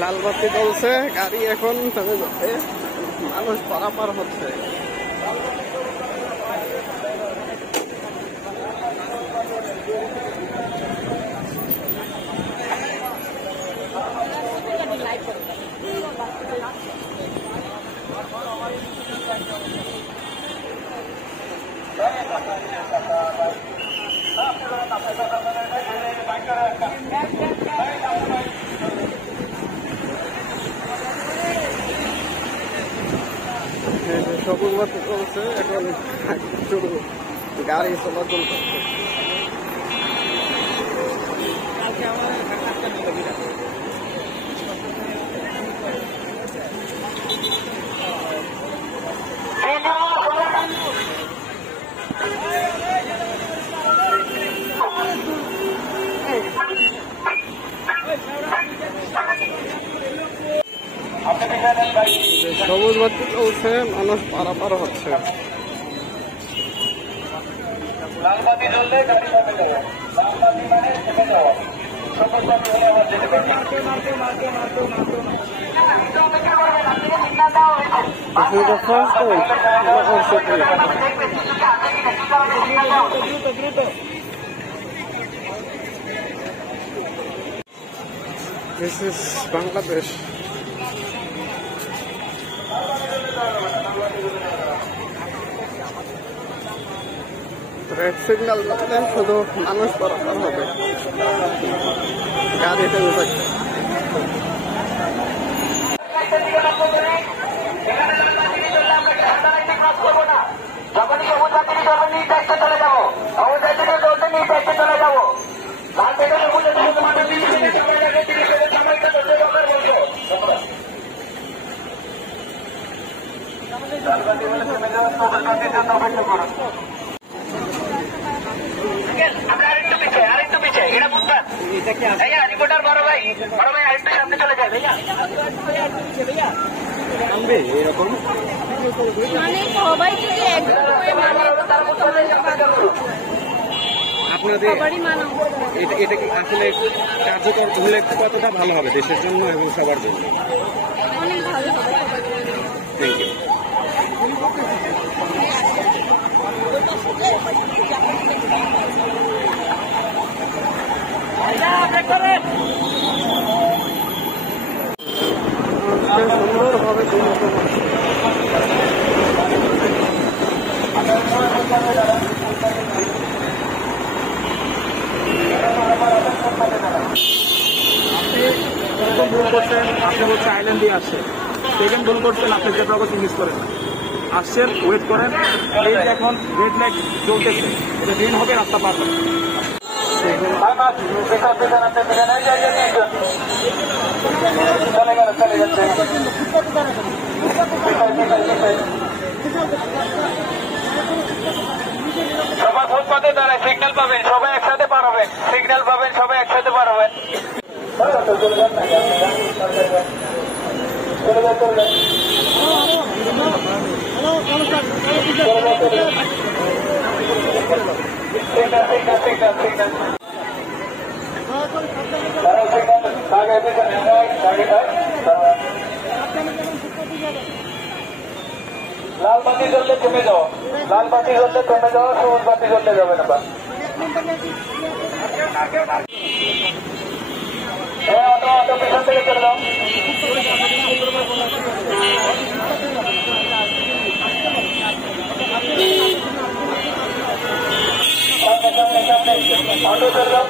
লাল বাতি চলছে, গাড়ি এখন থেমে যাচ্ছে, মানুষ পারাপার হচ্ছে। সবুজ বাতি চলছে, এখন শুধু গাড়ি চলাচল করছে। সবুজ বাতি চলছে, মানুষ পারাপার হচ্ছে। লাল বাতি জ্বললে গাড়ি থামে যাবে, লাল বাতি মানে থেমে যাওয়া, সবুজ বাতি হলে আবার যেতে পারবে। This is Bangladesh. Red signal লাগলে শুধু মানুষ পারাপার হবে, গাড়ি থেমে থাকবে। যখনই সবুজ বাতি যখন নিজ দায়িত্বে চলে যাবো, অবশ্যই চলতে নিজ দায়িত্বে চলে যাবো। লাল থেকে সবুজ আরেকটু পিছিয়ে এটা বুঝবেন। ভাইয়া রিপোর্টার বড় ভাই আরেকটু সামনে চলে যায়। ভাইয়া এরকম মানে সবাই যদি একদম আপনাদের এটা কি আসলে কার্যকর হলে কতটা ভালো হবে দেশের জন্য এবং সবার জন্য? অনেক ভালো হবে। Thank you. সুন্দরভাবে ভুল করছেন, আপনি হচ্ছে আইল্যান্ড দিয়ে আসছেন। সেকেন্ড ভুল করছেন, আপনি জেব্রা ক্রসিং মিস করেন। আসছেন, ওয়েট করেন। এই যে এখন রেড লাইট জ্বলতেছে, এটা গ্রিন হবে, রাস্তা পার হবে। চলে যাচ্ছে। সবার ফুটপাতে দাঁড়ায় সিগন্যাল পাবেন, সবাই একসাথে পার হবেন। সিগন্যাল পাবেন, সবাই একসাথে পার হবেন। লাল বাতি জ্বললে থেমে যাও, লাল বাতি জ্বললে থেমে যাও, সবুজ বাতি জ্বললে যাবে না। অটো পিছন থেকে চলে যাও। অটো চলে যাও।